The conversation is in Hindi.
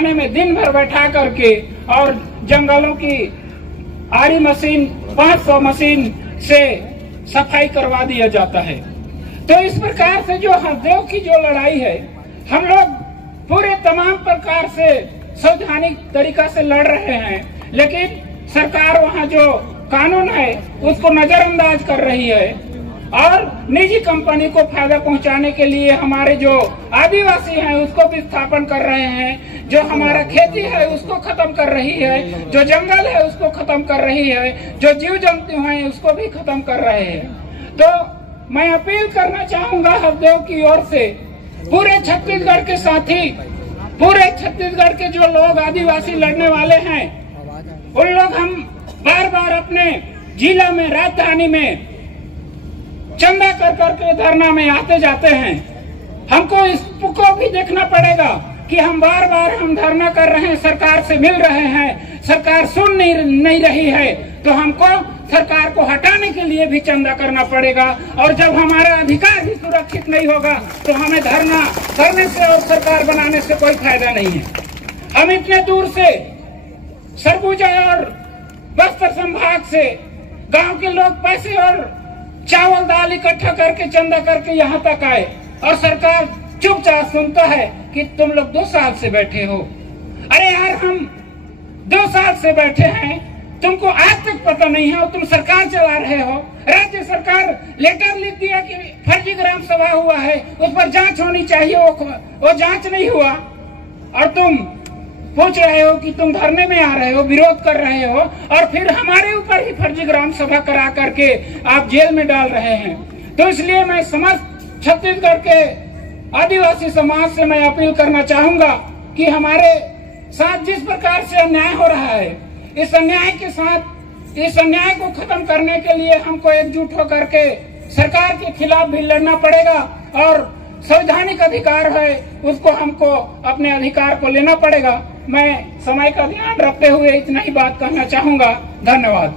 थाने में दिन भर बैठा करके और जंगलों की आरी मशीन 500 मशीन से सफाई करवा दिया जाता है। तो इस प्रकार से जो हसदेव की जो लड़ाई है, हम लोग पूरे तमाम प्रकार से संवैधानिक तरीका से लड़ रहे हैं, लेकिन सरकार वहाँ जो कानून है उसको नजरअंदाज कर रही है और निजी कंपनी को फायदा पहुंचाने के लिए हमारे जो आदिवासी हैं उसको विस्थापन कर रहे हैं, जो हमारा खेती है उसको खत्म कर रही है, जो जंगल है उसको खत्म कर रही है, जो जीव जंतु हैं उसको भी खत्म कर रहे हैं। तो मैं अपील करना चाहूंगा हसदेव की ओर से पूरे छत्तीसगढ़ के साथी, पूरे छत्तीसगढ़ के जो लोग आदिवासी लड़ने वाले हैं, उन लोग हम बार बार अपने जिला में, राजधानी में चंदा कर करके धरना में आते जाते हैं। हमको इसको भी देखना पड़ेगा कि हम बार बार हम धरना कर रहे हैं, सरकार से मिल रहे हैं, सरकार सुन नहीं रही है, तो हमको सरकार को हटाने के लिए भी चंदा करना पड़ेगा। और जब हमारा अधिकार ही सुरक्षित नहीं होगा तो हमें धरना करने से और सरकार बनाने से कोई फायदा नहीं है। हम इतने दूर से सरगुजा और बस्तर संभाग से गांव के लोग पैसे और चावल दाल इकट्ठा करके चंदा करके यहाँ तक आए और सरकार चुपचाप सुनता है कि तुम लोग 2 साल से बैठे हो। अरे यार, हम 2 साल से बैठे हैं, तुमको आज तक पता नहीं है और तुम सरकार चला रहे हो। राज्य सरकार लेटर लिख दिया कि फर्जी ग्राम सभा हुआ है, उस पर जांच होनी चाहिए, वो जांच नहीं हुआ और तुम पूछ रहे हो कि तुम धरने में आ रहे हो, विरोध कर रहे हो और फिर हमारे ऊपर ही फर्जी ग्राम सभा करा करके आप जेल में डाल रहे हैं। तो इसलिए मैं समस्त छत्तीसगढ़ के आदिवासी समाज से मैं अपील करना चाहूंगा कि हमारे साथ जिस प्रकार से अन्याय हो रहा है, इस अन्याय के साथ, इस अन्याय को खत्म करने के लिए हमको एकजुट होकर के सरकार के खिलाफ भी लड़ना पड़ेगा और संवैधानिक अधिकार है उसको हमको अपने अधिकार को लेना पड़ेगा। मैं समय का ध्यान रखते हुए इतना ही बात कहना चाहूंगा। धन्यवाद।